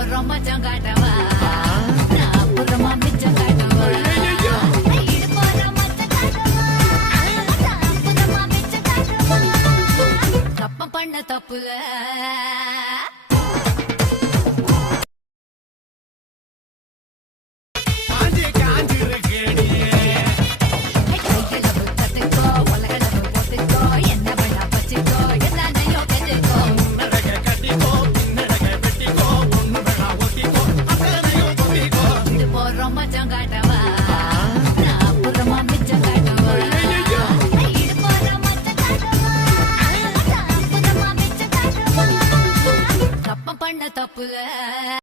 போறோம் மச்சான் காட்டவா நான் அப்புறமா மிச்சம் காட்டவா இடு போறோம் மச்சான் காட்டவா நான் அப்புறமா மிச்சம் காட்டவா தப்ப பண்ண தப்புல